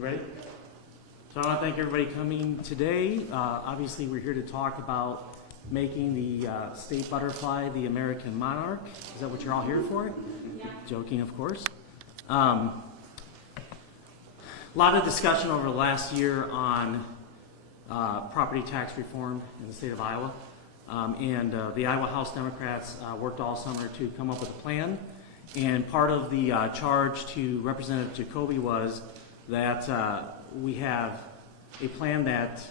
Ready? So I want to thank everybody coming today. Obviously, we're here to talk about making the state butterfly the American monarch. Is that what you're all here for? Yeah. Joking, of course. A lot of discussion over the last year on property tax reform in the state of Iowa. The Iowa House Democrats worked all summer to come up with a plan. And part of the charge to Representative Jacoby was that we have a plan that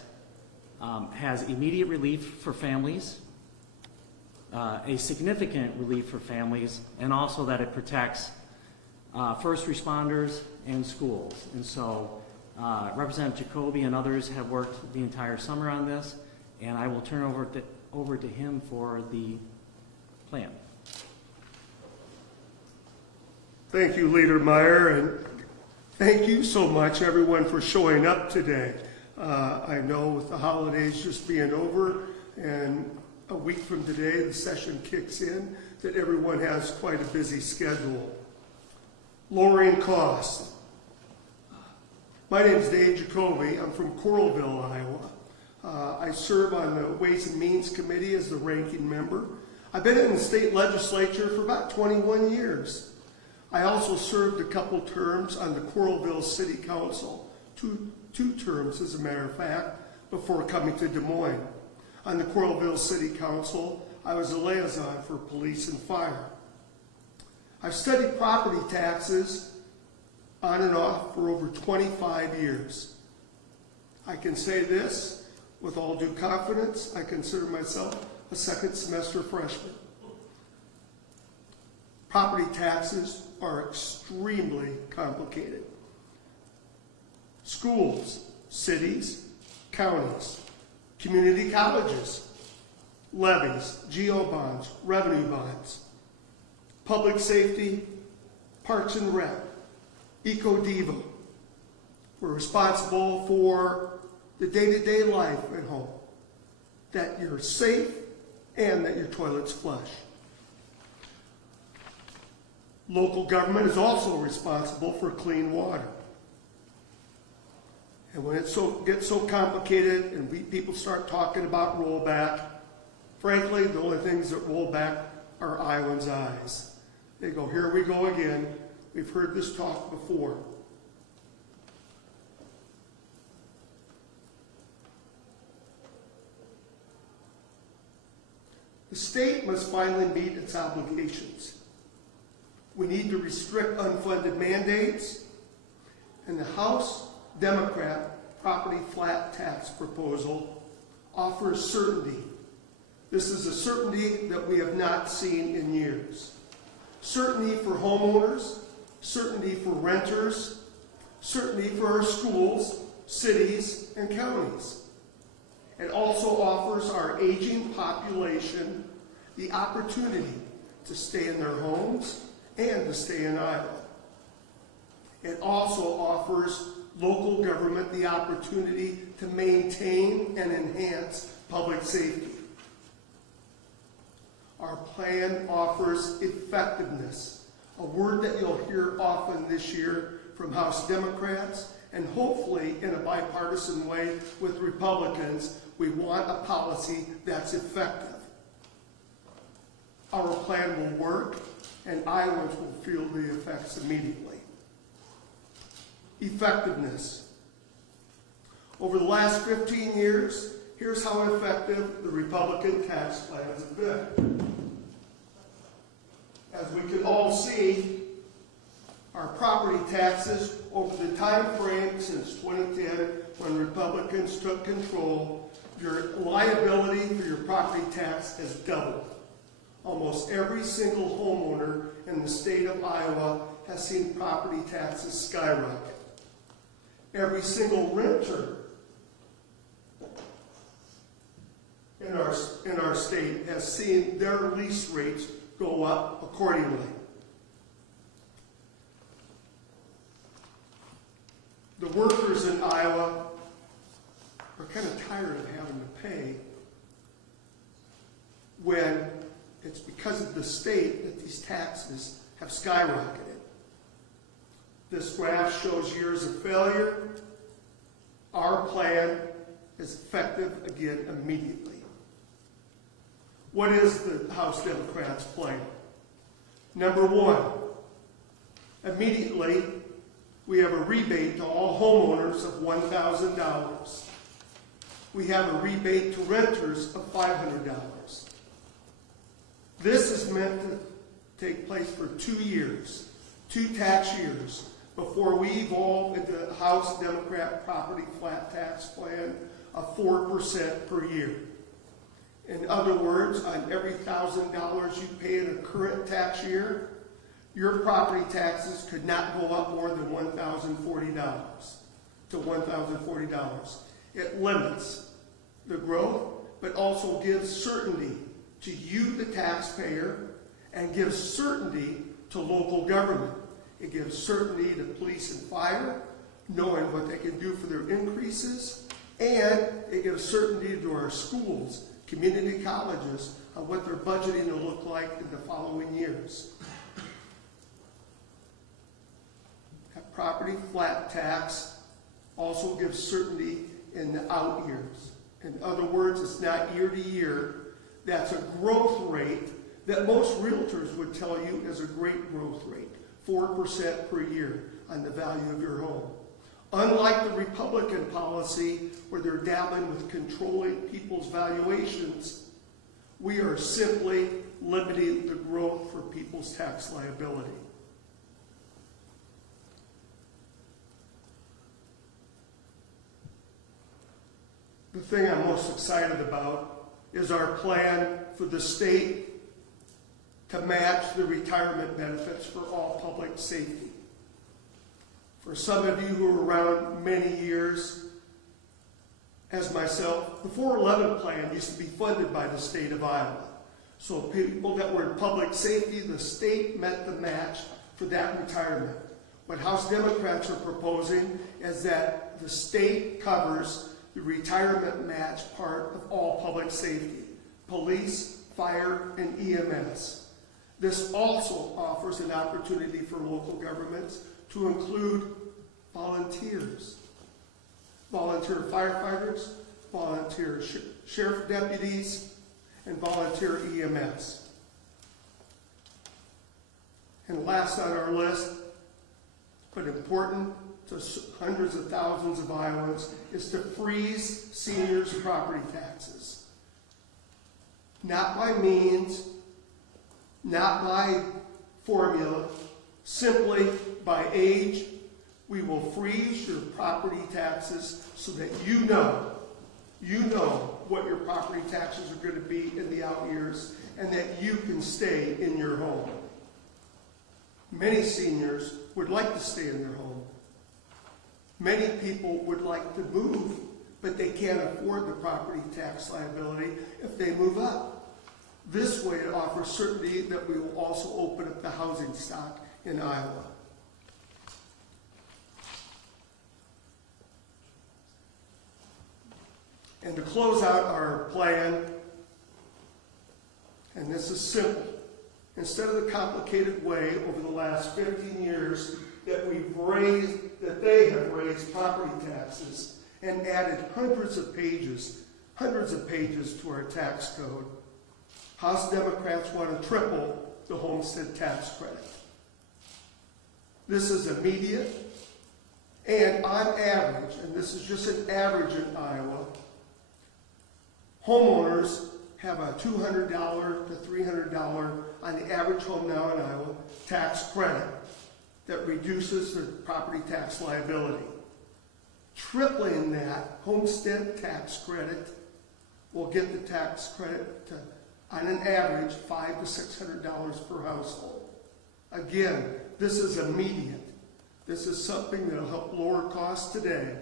has immediate relief for families, a significant relief for families, and also that it protects first responders and schools. And so Representative Jacoby and others have worked the entire summer on this, and I will turn over to him for the plan. Thank you, Leader Meyer, and thank you so much, everyone, for showing up today. I know with the holidays just being over and a week from today the session kicks in, that everyone has quite a busy schedule. Lowering costs. My name is Dave Jacoby. I'm from Coralville, Iowa. I serve on the Ways and Means Committee as the ranking member. I've been in the state legislature for about 21 years. I also served a couple terms on the Coralville City Council, two terms as a matter of fact, before coming to Des Moines. On the Coralville City Council, I was a liaison for police and fire. I've studied property taxes on and off for over 25 years. I can say this with all due confidence, I consider myself a second semester freshman. Property taxes are extremely complicated. Schools, cities, counties, community colleges, levies, GO bonds, revenue bonds, public safety, parks and rec, eco-devo. We're responsible for the day-to-day life at home, that you're safe and that your toilets flush. Local government is also responsible for clean water. And when it gets so complicated and people start talking about rollback, frankly, the only things that roll back are Iowans' eyes. They go, here we go again. We've heard this talk before. The state must finally meet its obligations. We need to restrict unfunded mandates, and the House Democrat property flat tax proposal offers certainty. This is a certainty that we have not seen in years. Certainty for homeowners, certainty for renters, certainty for our schools, cities, and counties. It also offers our aging population the opportunity to stay in their homes and to stay in Iowa. It also offers local government the opportunity to maintain and enhance public safety. Our plan offers effectiveness, a word that you'll hear often this year from House Democrats, and hopefully in a bipartisan way with Republicans. We want a policy that's effective. Our plan will work, and Iowans will feel the effects immediately. Effectiveness. Over the last 15 years, here's how effective the Republican tax plans have been. As we can all see, our property taxes over the time frame since 2010, when Republicans took control, your liability for your property tax has doubled. Almost every single homeowner in the state of Iowa has seen property taxes skyrocket. Every single renter in our state has seen their lease rates go up accordingly. The workers in Iowa are kind of tired of having to pay when it's because of the state that these taxes have skyrocketed. This graph shows years of failure. Our plan is effective again immediately. What is the House Democrats' plan? Number one, immediately we have a rebate to all homeowners of $1,000. We have a rebate to renters of $500. This is meant to take place for 2 years, 2 tax years, before we evolve into the House Democrat property flat tax plan of 4% per year. In other words, on every $1,000 you pay in a current tax year, your property taxes could not go up more than $1,040 to $1,040. It limits the growth, but also gives certainty to you, the taxpayer, and gives certainty to local government. It gives certainty to police and fire, knowing what they can do for their increases, and it gives certainty to our schools, community colleges, on what their budgeting will look like in the following years. That property flat tax also gives certainty in the out years. In other words, it's not year to year. That's a growth rate that most realtors would tell you is a great growth rate, 4% per year on the value of your home. Unlike the Republican policy where they're dabbling with controlling people's valuations, we are simply limiting the growth for people's tax liability. The thing I'm most excited about is our plan for the state to match the retirement benefits for all public safety. For some of you who are around many years, as myself, the 411 plan used to be funded by the state of Iowa. So people that were in public safety, the state met the match for that retirement. What House Democrats are proposing is that the state covers the retirement match part of all public safety, police, fire, and EMS. This also offers an opportunity for local governments to include volunteers, volunteer firefighters, volunteer sheriff deputies, and volunteer EMS. And last on our list, but important to hundreds of thousands of Iowans, is to freeze seniors' property taxes. Not by means, not by formula, simply by age. We will freeze your property taxes so that you know what your property taxes are going to be in the out years, and that you can stay in your home. Many seniors would like to stay in their home. Many people would like to move, but they can't afford the property tax liability if they move up. This way it offers certainty that we will also open up the housing stock in Iowa. And to close out our plan, and this is simple, instead of the complicated way over the last 15 years that they have raised property taxes and added hundreds of pages to our tax code, House Democrats want to triple the homestead tax credit. This is immediate, and on average, and this is just an average in Iowa, homeowners have a $200 to $300 on the average home now in Iowa tax credit that reduces their property tax liability. Tripling that homestead tax credit will get the tax credit to, on an average, $500 to $600 per household. Again, this is immediate. This is something that will help lower costs today.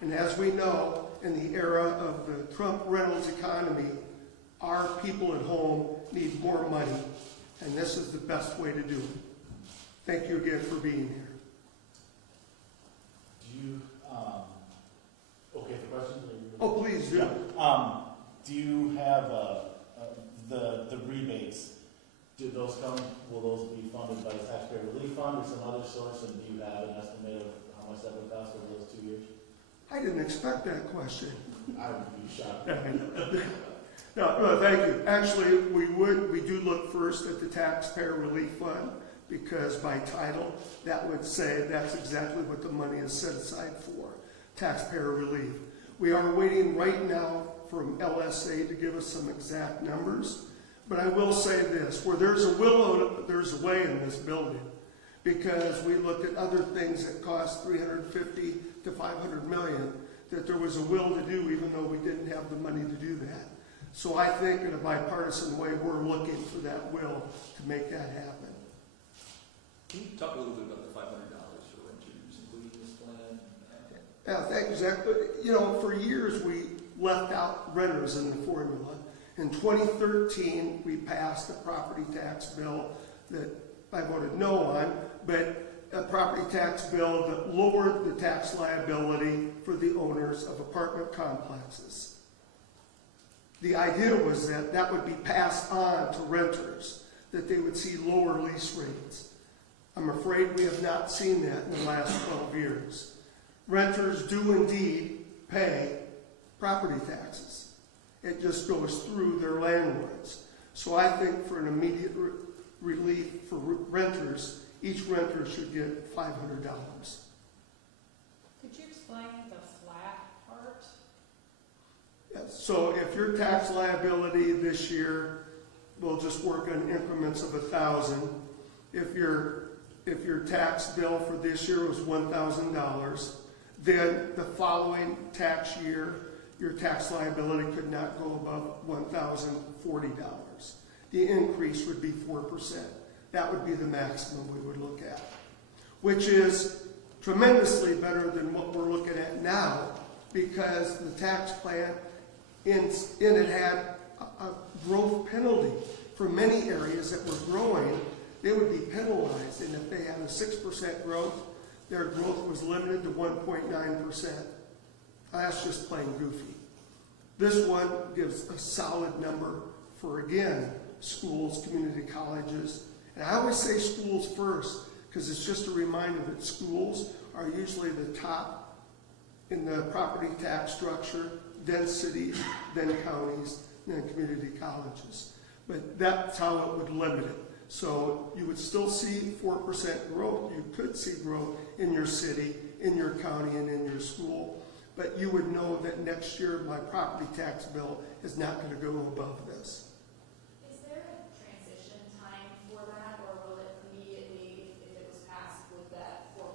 And as we know, in the era of the Trump Reynolds economy, our people at home need more money, and this is the best way to do it. Thank you again for being here. Do you, okay for questions? Oh, please do. Yeah. Do you have the rebates? will those be funded by the taxpayer relief fund or some other source, and do you have an estimate of how much that would cost over those 2 years? I didn't expect that question. I would be shocked. No, thank you. Actually, we do look first at the taxpayer relief fund, because by title, that would say that's exactly what the money is set aside for, taxpayer relief. We are waiting right now from LSA to give us some exact numbers, but I will say this, where there's a will, there's a way in this building, because we looked at other things that cost 350 to 500 million, that there was a will to do even though we didn't have the money to do that. So I think in a bipartisan way, we're looking for that will to make that happen. Can you talk a little bit about the $500 for renters, including this plan? Yeah, thank you, Zach. But, you know, for years we left out renters in the formula. In 2013, we passed a property tax bill that I voted no on, but a property tax bill that lowered the tax liability for the owners of apartment complexes. The idea was that that would be passed on to renters, that they would see lower lease rates. I'm afraid we have not seen that in the last 12 years. Renters do indeed pay property taxes. It just goes through their landlords. So I think for an immediate relief for renters, each renter should get $500. Could you explain the flat part? Yes. So if your tax liability this year, we'll just work on increments of 1,000. If your tax bill for this year was $1,000, then the following tax year, your tax liability could not go above $1,040. The increase would be 4%. That would be the maximum we would look at, which is tremendously better than what we're looking at now, because the tax plan in it had a growth penalty. For many areas that were growing, they would be penalized, and if they had a 6% growth, their growth was limited to 1.9%. That's just plain goofy. This one gives a solid number for, again, schools, community colleges. And I always say schools first, because it's just a reminder that schools are usually the top in the property tax structure, then cities, then counties, then community colleges. But that's how it would limit it. So you would still see 4% growth. You could see growth in your city, in your county, and in your school. But you would know that next year my property tax bill is not going to go above this. Is there a transition time for that, or will it immediately, if it was passed, with that 4%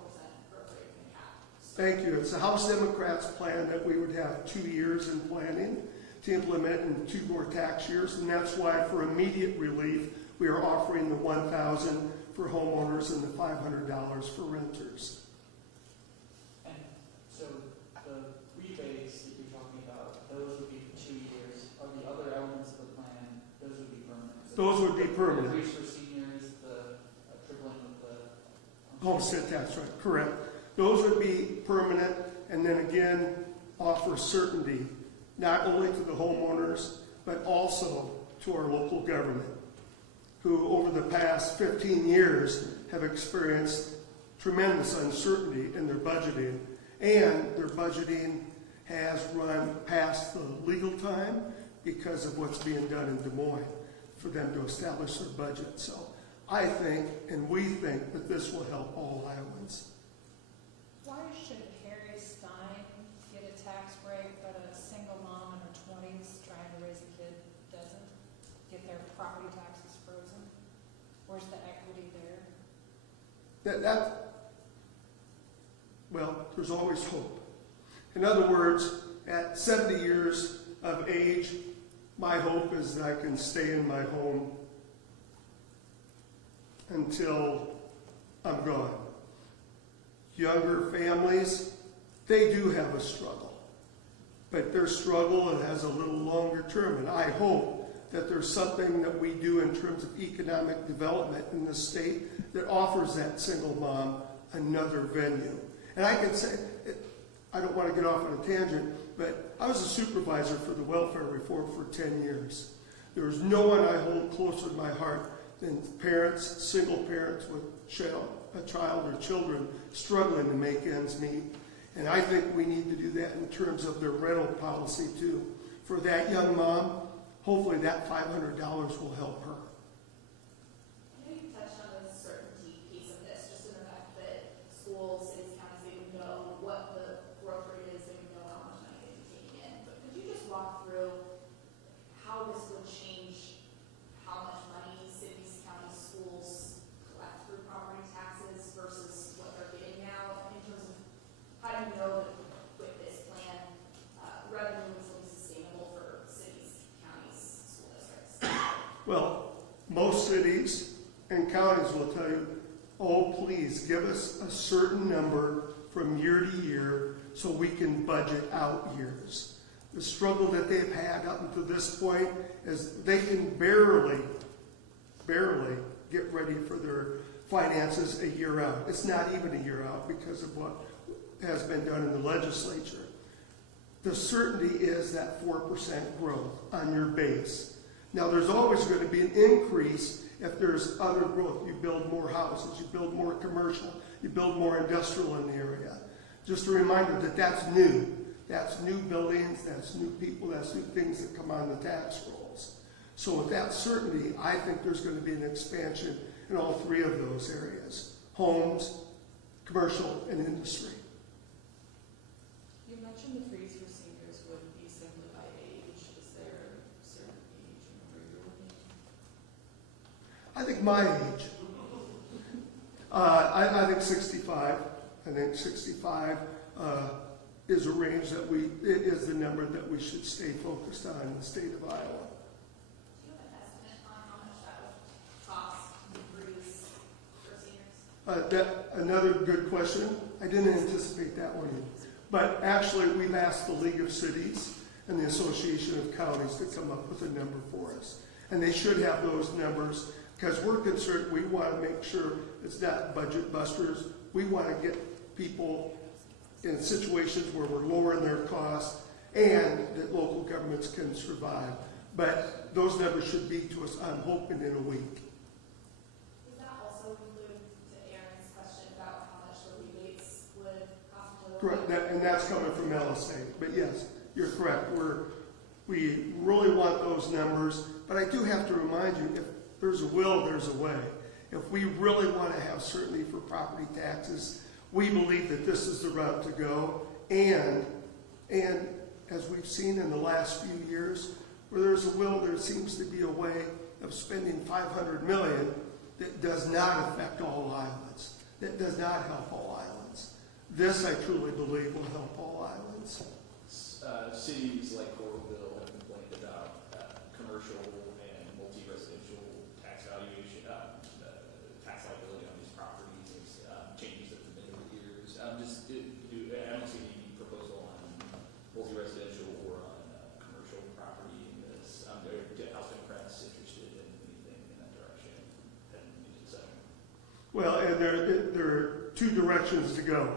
growth rate in cap? Thank you. It's the House Democrats' plan that we would have 2 years in planning to implement in 2 more tax years, and that's why for immediate relief, we are offering the $1,000 for homeowners and the $500 for renters. And so the rebates that you're talking about, those would be for 2 years. Are the other elements of the plan, those would be permanent? Those would be permanent. Increase for seniors, the tripling of the Homestead tax, right, correct. Those would be permanent, and then again, offer certainty, not only to the homeowners, but also to our local government, who over the past 15 years have experienced tremendous uncertainty in their budgeting, and their budgeting has run past the legal time because of what's being done in Des Moines for them to establish their budget. So I think, and we think, that this will help all Iowans. Why should Harry Stein get a tax break, but a single mom in her 20s trying to raise a kid doesn't get their property taxes frozen? Where's the equity there? Well, there's always hope. In other words, at 70 years of age, my hope is that I can stay in my home until I'm gone. Younger families, they do have a struggle, but their struggle has a little longer term, and I hope that there's something that we do in terms of economic development in the state that offers that single mom another venue. And I can say, I don't want to get off on a tangent, but I was a supervisor for the welfare reform for 10 years. There was no one I hold closer to my heart than parents, single parents with a child or children struggling to make ends meet. And I think we need to do that in terms of their rental policy too. For that young mom, hopefully that $500 will help her. I know you touched on the certainty piece of this, just in the fact that schools, cities, counties, they would know what the growth rate is, they would know how much money they'd be taking in. But could you just walk through how this would change how much money cities, counties, schools collect through property taxes versus what they're getting now, in terms of how do you know that with this plan, revenue is going to be sustainable for cities, counties, school districts? Well, most cities and counties will tell you, oh, please give us a certain number from year to year so we can budget out years. The struggle that they've had up until this point is they can barely get ready for their finances a year out. It's not even a year out because of what has been done in the legislature. The certainty is that 4% growth on your base. Now, there's always going to be an increase if there's other growth. You build more houses, you build more commercial, you build more industrial in the area. Just a reminder that that's new. That's new buildings, that's new people, that's new things that come on the tax rolls. So with that certainty, I think there's going to be an expansion in all three of those areas: homes, commercial, and industry. You mentioned the freeze for seniors would be simply by age. Is there a certain age where you're looking? I think my age. I think 65. I think 65 is a range that is the number that we should stay focused on in the state of Iowa. Do you have an estimate on how much that would cost to freeze for seniors? Another good question. I didn't anticipate that one. But actually, we've asked the League of Cities and the Association of Counties to come up with a number for us. And they should have those numbers because we're concerned. We want to make sure it's not budget busters. We want to get people in situations where we're lowering their costs and that local governments can survive. But those numbers should be to us, I'm hoping, in a week. Does that also include, to Aaron's question about how much the rebates would cost to? Correct, and that's coming from LSA. But yes, you're correct. We really want those numbers, but I do have to remind you, if there's a will, there's a way. If we really want to have certainty for property taxes, we believe that this is the route to go. And as we've seen in the last few years, where there's a will, there seems to be a way of spending $500 million that does not affect all islands, that does not help all islands. This, I truly believe, will help all islands. Cities like Coralville have complained about commercial and multi-residential tax valuation, tax liability on these properties, changes that have been over the years. I don't see any proposal on multi-residential or on commercial property in this. Are House Democrats interested in anything in that direction? Well, and there are two directions to go.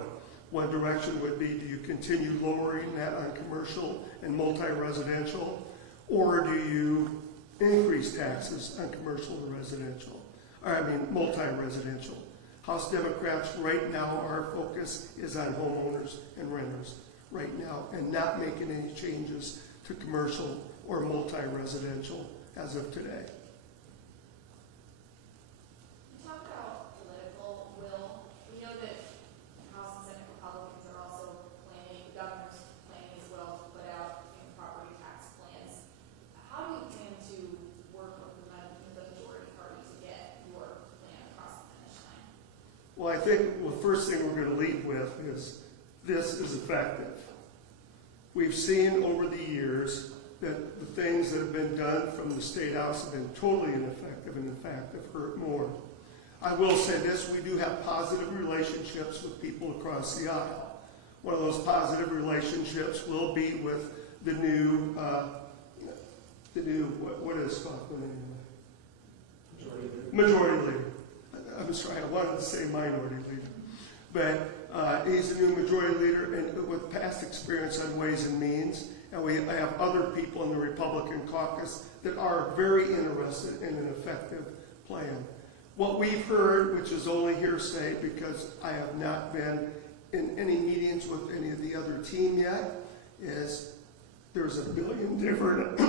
One direction would be, do you continue lowering that on commercial and multi-residential, or do you increase taxes on commercial and residential? Multi-residential. House Democrats right now, our focus is on homeowners and renters right now, and not making any changes to commercial or multi-residential as of today. You talk about political will. We know that House and Senate Republicans are also planning, the governor's planning as well, to put out property tax plans. How do you plan to work with the majority party to get your plan across the finish line? Well, I think the first thing we're going to lead with is this is effective. We've seen over the years that the things that have been done from the State House have been totally ineffective and in fact have hurt more. I will say this, we do have positive relationships with people across the aisle. One of those positive relationships will be with the new what is Kaufman anyway? Majority Leader. I'm sorry, I wanted to say minority leader. But he's a new majority leader and with past experience on Ways and Means. And we have other people in the Republican caucus that are very interested in an effective plan. What we've heard, which is only hearsay because I have not been in any meetings with any of the other team yet, is there's a billion different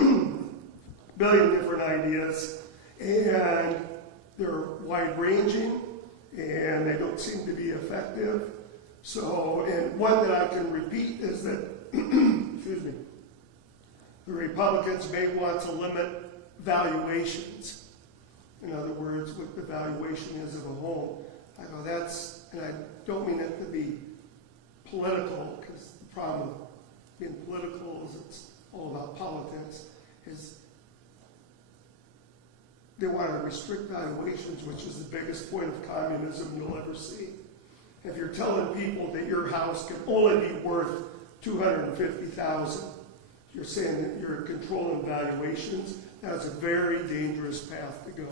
ideas, and they're wide-ranging, and they don't seem to be effective. So, and one that I can repeat is that, excuse me, the Republicans may want to limit valuations. In other words, what the valuation is of a home. I know that's, and I don't mean it to be political, because the problem with being political is it's all about politics, is they want to restrict valuations, which is the biggest point of communism you'll ever see. If you're telling people that your house can only be worth $250,000, you're saying that you're controlling valuations. That's a very dangerous path to go.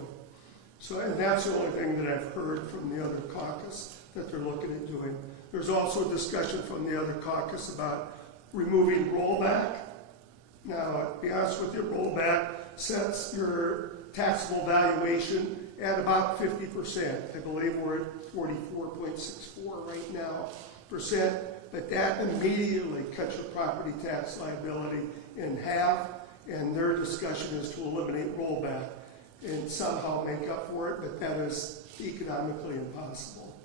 So, and that's the only thing that I've heard from the other caucus that they're looking at doing. There's also discussion from the other caucus about removing rollback. Now, to be honest with you, rollback sets your taxable valuation at about 50%. I believe we're at 44.64 right now percent, but that immediately cuts your property tax liability in half, and their discussion is to eliminate rollback and somehow make up for it, but that is economically impossible.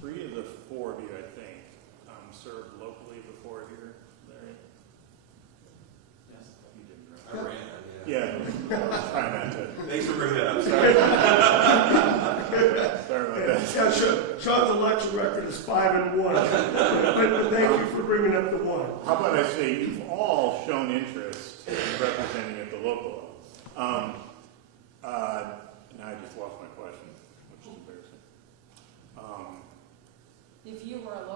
3 of the 4 of you, I think, served locally before here, Larry? Yes. You did, right? I ran, Yeah, I was trying not to. Thanks for bringing that up. Sorry about that. Yeah, Sean's election record is 5-1, but thank you for bringing up the 1. How about I say, you've all shown interest in representing at the local level. Now I just lost my question, which is embarrassing. If you were a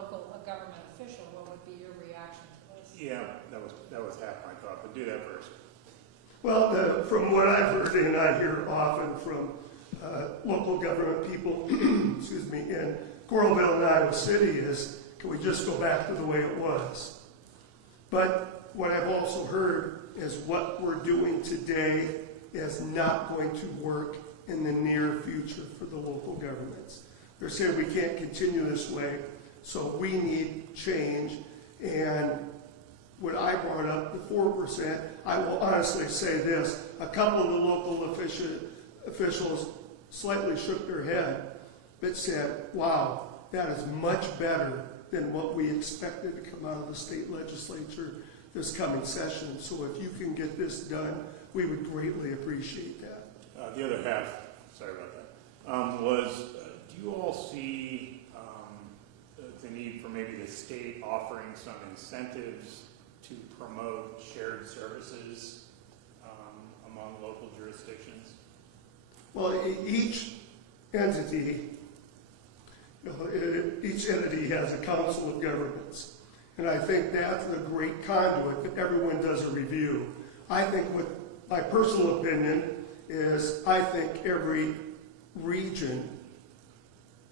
government official, what would be your reaction to this? Yeah, that was half my thought, but do that first. Well, from what I've heard, and I hear often from local government people, excuse me, in Coralville and Iowa City is, can we just go back to the way it was? But what I've also heard is what we're doing today is not going to work in the near future for the local governments. They're saying we can't continue this way, so we need change. And when I brought up the 4%, I will honestly say this, a couple of the local officials slightly shook their head, but said, wow, that is much better than what we expected to come out of the state legislature this coming session. So if you can get this done, we would greatly appreciate that. The other half, sorry about that, was do you all see the need for maybe the state offering some incentives to promote shared services among local jurisdictions? Well, each entity, each entity has a council of governments. And I think that's the great conduit that everyone does a review. I think what my personal opinion is, I think every region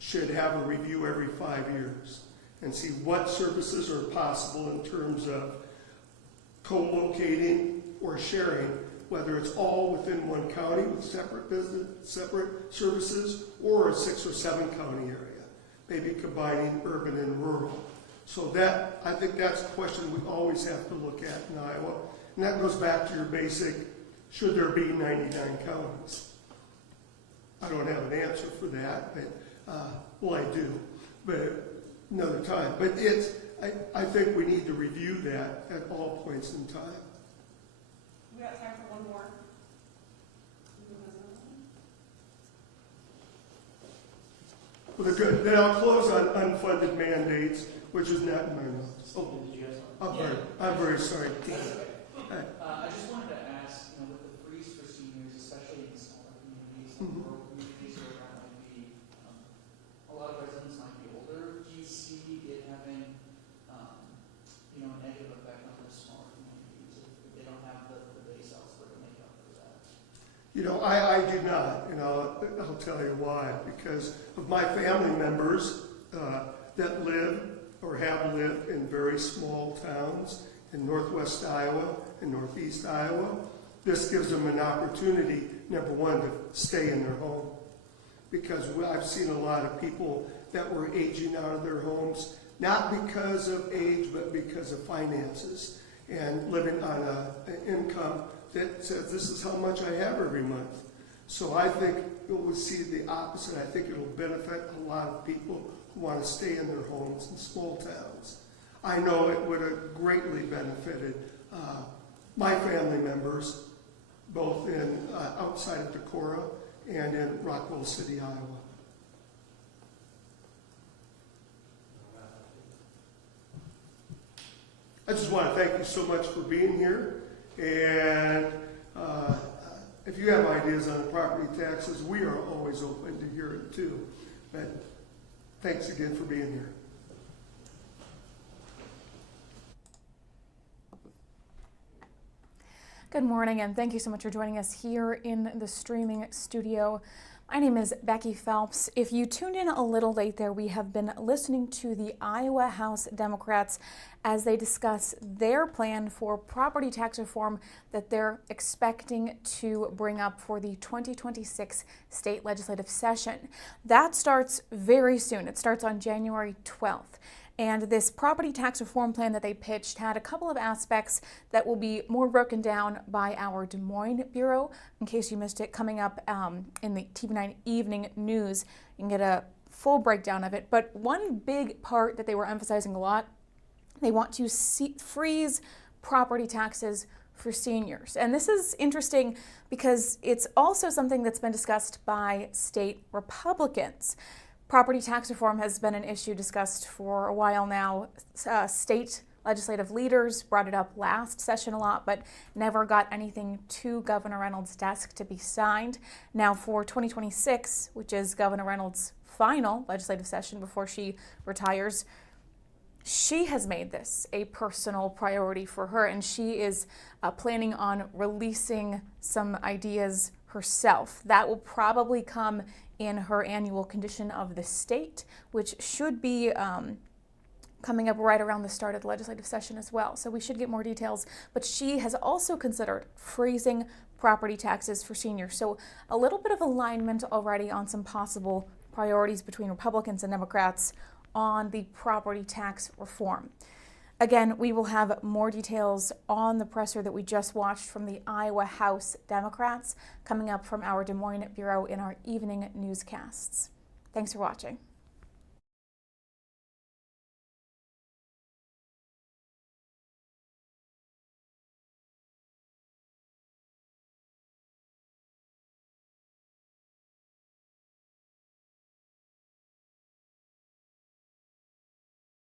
should have a review every 5 years and see what services are possible in terms of co-locating or sharing, whether it's all within one county with separate business, separate services, or a 6 or 7 county area, maybe combining urban and rural. So that, I think that's a question we always have to look at in Iowa. And that goes back to your basic, should there be 99 counties? I don't have an answer for that, but, well, I do, but another time. But it's, I think we need to review that at all points in time. We got time for one more. Well, good. Then I'll close on unfunded mandates, which is not in my notes. Oh, did you guys? I'm very sorry. I just wanted to ask, with the freeze for seniors, especially in smaller communities, like Mhm. rural communities where that might be, a lot of residents might be older, do you see it having, a negative effect on those smaller communities if they don't have the base elsewhere to make up for that? I do not, and I'll tell you why. Because of my family members that live or have lived in very small towns in northwest Iowa and northeast Iowa, this gives them an opportunity, number one, to stay in their home. Because I've seen a lot of people that were aging out of their homes, not because of age, but because of finances, and living on an income that says, this is how much I have every month. So I think we'll see the opposite. I think it'll benefit a lot of people who want to stay in their homes in small towns. I know it would have greatly benefited my family members, both in outside of Decorah and in Rockwell City, Iowa. I just want to thank you so much for being here. And if you have ideas on property taxes, we are always open to hear it too. But thanks again for being here. Good morning, and thank you so much for joining us here in the streaming studio. My name is Becky Phelps. If you tuned in a little late there, we have been listening to the Iowa House Democrats as they discuss their plan for property tax reform that they're expecting to bring up for the 2026 state legislative session. That starts very soon. It starts on January 12th. And this property tax reform plan that they pitched had a couple of aspects that will be more broken down by our Des Moines Bureau. In case you missed it, coming up in the TV9 evening news, you can get a full breakdown of it. But one big part that they were emphasizing a lot, they want to freeze property taxes for seniors. And this is interesting because it's also something that's been discussed by state Republicans. Property tax reform has been an issue discussed for a while now. State legislative leaders brought it up last session a lot, but never got anything to Governor Reynolds' desk to be signed. Now for 2026, which is Governor Reynolds' final legislative session before she retires, she has made this a personal priority for her, and she is planning on releasing some ideas herself. That will probably come in her annual condition of the state, which should be coming up right around the start of the legislative session as well. So we should get more details. But she has also considered freezing property taxes for seniors. So a little bit of alignment already on some possible priorities between Republicans and Democrats on the property tax reform. Again, we will have more details on the presser that we just watched from the Iowa House Democrats coming up from our Des Moines Bureau in our evening newscasts. Thanks for watching.